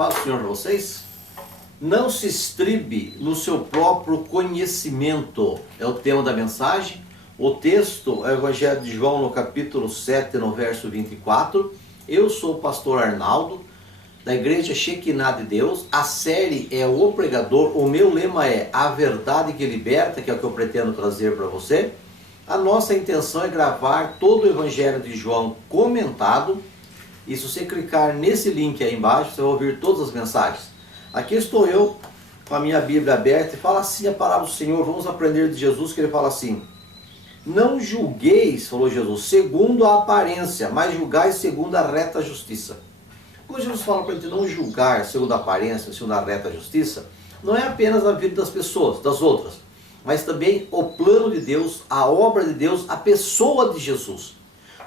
paz do Senhor para vocês. Não se estribe no seu próprio conhecimento, é o tema da mensagem. O texto é o Evangelho de João, no capítulo 7, no verso 24. Eu sou o pastor Arnaldo, da Igreja Shekinah de Deus. A série é O Pregador. O meu lema é A Verdade que Liberta, que é o que eu pretendo trazer para você. A nossa intenção é gravar todo o Evangelho de João comentado. E se você clicar nesse link aí embaixo, você vai ouvir todas as mensagens. Aqui estou eu, com a minha Bíblia aberta, e fala assim a palavra do Senhor. Vamos aprender de Jesus, que ele fala assim: não julgueis, falou Jesus, segundo a aparência, mas julgai segundo a reta justiça. Quando Jesus fala para a gente não julgar segundo a aparência, segundo a reta justiça, não é apenas a vida das pessoas, das outras, mas também o plano de Deus, a obra de Deus, a pessoa de Jesus.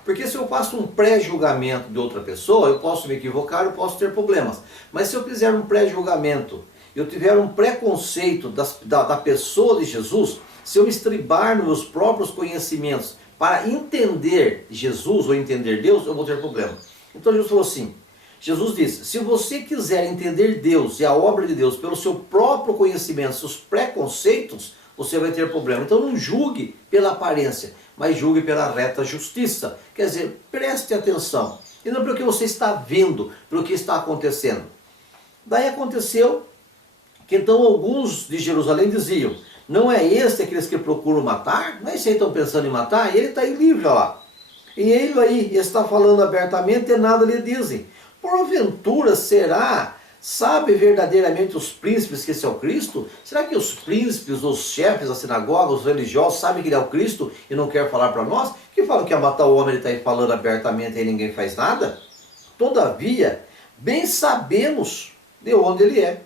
Porque se eu faço um pré-julgamento de outra pessoa, eu posso me equivocar, eu posso ter problemas. Mas se eu fizer um pré-julgamento, eu tiver um preconceito da pessoa de Jesus, se eu me estribar nos meus próprios conhecimentos para entender Jesus ou entender Deus, eu vou ter problema. Então Jesus falou assim, Jesus disse, se você quiser entender Deus e a obra de Deus pelo seu próprio conhecimento, seus preconceitos, você vai ter problema. Então não julgue pela aparência, mas julgue pela reta justiça. Quer dizer, preste atenção. E não pelo que você está vendo, pelo que está acontecendo. Daí aconteceu que então alguns de Jerusalém diziam, não é este aqueles que procuram matar? Não é esse aí que estão pensando em matar? Ele está aí livre lá. E ele aí está falando abertamente e nada lhe dizem. Porventura será... Sabe verdadeiramente os príncipes que esse é o Cristo? Será que os príncipes, os chefes da sinagoga, os religiosos, sabem que ele é o Cristo e não quer falar para nós? Que falam que ia matar o homem, ele está aí falando abertamente e ninguém faz nada? Todavia, bem sabemos de onde ele é.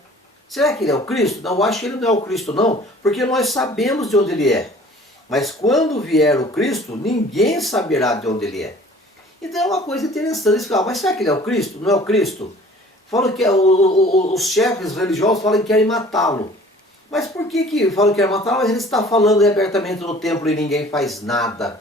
Será que ele é o Cristo? Não, eu acho que ele não é o Cristo não, porque nós sabemos de onde ele é. Mas quando vier o Cristo, ninguém saberá de onde ele é. Então é uma coisa interessante. Mas será que ele é o Cristo? Não é o Cristo? Falam que os chefes religiosos falam que querem matá-lo. Mas por que falam que querem matá-lo? Mas ele está falando abertamente no templo e ninguém faz nada.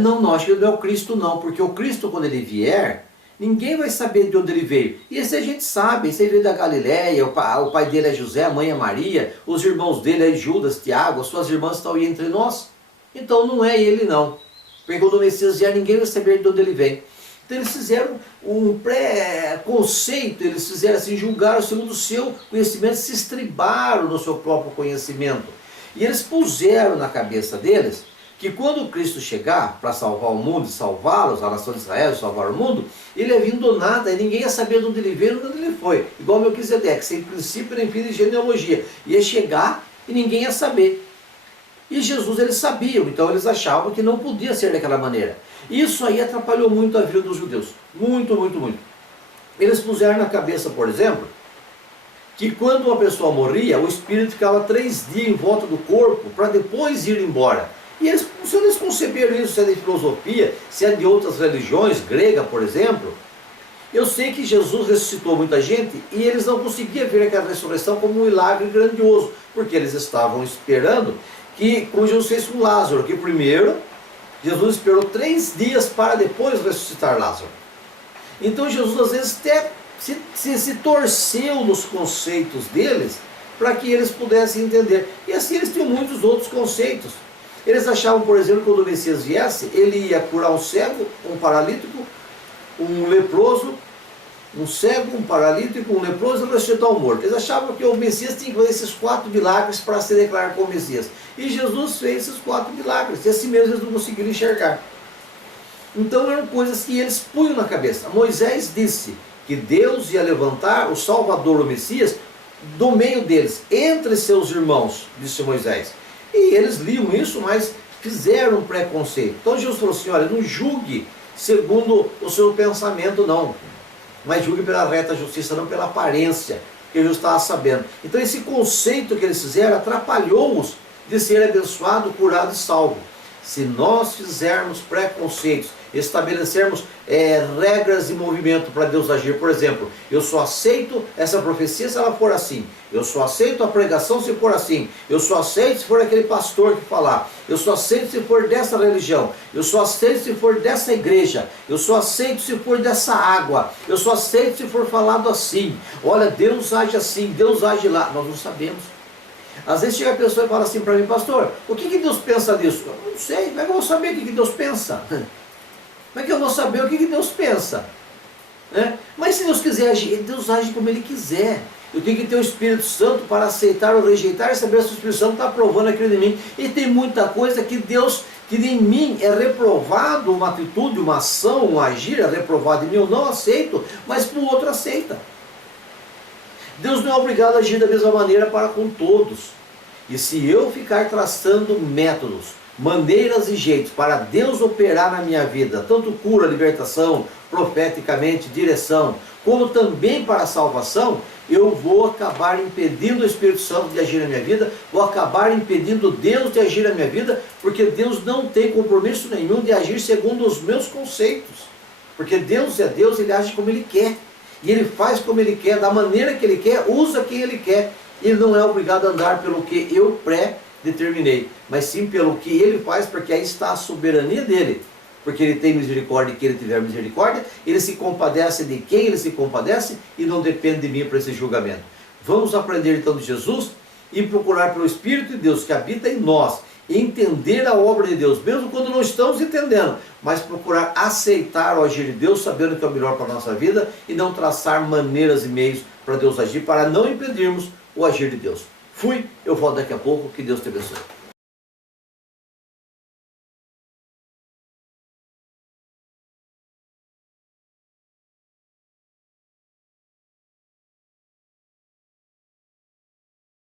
Não, acho que ele não é o Cristo não, porque o Cristo quando ele vier, ninguém vai saber de onde ele veio. E esse a gente sabe, esse veio da Galileia, o pai dele é José, a mãe é Maria, os irmãos dele é Judas, Tiago, as suas irmãs estão aí entre nós. Então não é ele não. Porque quando o Messias vier, ninguém vai saber de onde ele vem. Então eles fizeram um pré-conceito, eles fizeram assim, julgaram segundo o seu conhecimento, se estribaram no seu próprio conhecimento. E eles puseram na cabeça deles que quando Cristo chegar para salvar o mundo, salvá-los, a nação de Israel, salvar o mundo, ele ia vir do nada e ninguém ia saber de onde ele veio e de onde ele foi. Igual Melquisedeque, sem princípio nem fim de genealogia. Ia chegar e ninguém ia saber. E Jesus eles sabiam, então eles achavam que não podia ser daquela maneira. Isso aí atrapalhou muito a vida dos judeus. Muito, muito, muito. Eles puseram na cabeça, por exemplo, que quando uma pessoa morria, o espírito ficava 3 dias em volta do corpo para depois ir embora. E eles, se eles conceberam isso, se é de filosofia, se é de outras religiões, grega, por exemplo, eu sei que Jesus ressuscitou muita gente e eles não conseguiam ver aquela ressurreição como um milagre grandioso, porque eles estavam esperando que, como Jesus fez com Lázaro, que primeiro Jesus esperou 3 dias para depois ressuscitar Lázaro. Então Jesus às vezes até se torceu nos conceitos deles para que eles pudessem entender. E assim eles tinham muitos outros conceitos. Eles achavam, por exemplo, que quando o Messias viesse, ele ia curar um cego, um paralítico, um leproso, um cego, um paralítico, um leproso e ressuscitar um morto. Eles achavam que o Messias tinha que fazer esses 4 milagres para se declarar como Messias. E Jesus fez esses 4 milagres. E assim mesmo eles não conseguiram enxergar. Então eram coisas que eles punham na cabeça. Moisés disse que Deus ia levantar o Salvador, o Messias, do meio deles, entre seus irmãos, disse Moisés. E eles liam isso, mas fizeram um preconceito. Então Jesus falou assim, olha, não julgue segundo o seu pensamento não, mas julgue pela reta justiça, não pela aparência, que Jesus estava sabendo. Então esse conceito que eles fizeram atrapalhou-os de ser abençoado, curado e salvo. Se nós fizermos preconceitos, estabelecermos regras de movimento para Deus agir, por exemplo, eu só aceito essa profecia se ela for assim, eu só aceito a pregação se for assim, eu só aceito se for aquele pastor que falar, eu só aceito se for dessa religião, eu só aceito se for dessa igreja, eu só aceito se for dessa água, eu só aceito se for falado assim, olha, Deus age assim, Deus age lá, nós não sabemos. Às vezes chega a pessoa e fala assim para mim, pastor, o que Deus pensa disso? Eu não sei, como é que eu vou saber o que Deus pensa? Como é que eu vou saber o que Deus pensa? Mas se Deus quiser agir, Deus age como Ele quiser. Eu tenho que ter o Espírito Santo para aceitar ou rejeitar e saber se o Espírito Santo está aprovando aquilo em mim. E tem muita coisa que Deus, que em mim é reprovado, uma atitude, uma ação, um agir é reprovado em mim, eu não aceito, mas para o outro aceita. Deus não é obrigado a agir da mesma maneira para com todos. E se eu ficar traçando métodos, maneiras e jeitos para Deus operar na minha vida, tanto cura, libertação, profeticamente, direção, como também para a salvação, eu vou acabar impedindo o Espírito Santo de agir na minha vida, vou acabar impedindo Deus de agir na minha vida, porque Deus não tem compromisso nenhum de agir segundo os meus conceitos. Porque Deus é Deus, Ele age como Ele quer. E Ele faz como Ele quer, da maneira que Ele quer, usa quem Ele quer. Ele não é obrigado a andar pelo que eu pré-determinei, mas sim pelo que Ele faz, porque aí está a soberania dEle. Porque Ele tem misericórdia e que Ele tiver misericórdia, Ele se compadece de quem Ele se compadece e não depende de mim para esse julgamento. Vamos aprender então de Jesus e procurar pelo Espírito de Deus que habita em nós, entender a obra de Deus, mesmo quando não estamos entendendo, mas procurar aceitar o agir de Deus, sabendo que é o melhor para a nossa vida, e não traçar maneiras e meios para Deus agir, para não impedirmos o agir de Deus. Fui, eu volto daqui a pouco, que Deus te abençoe.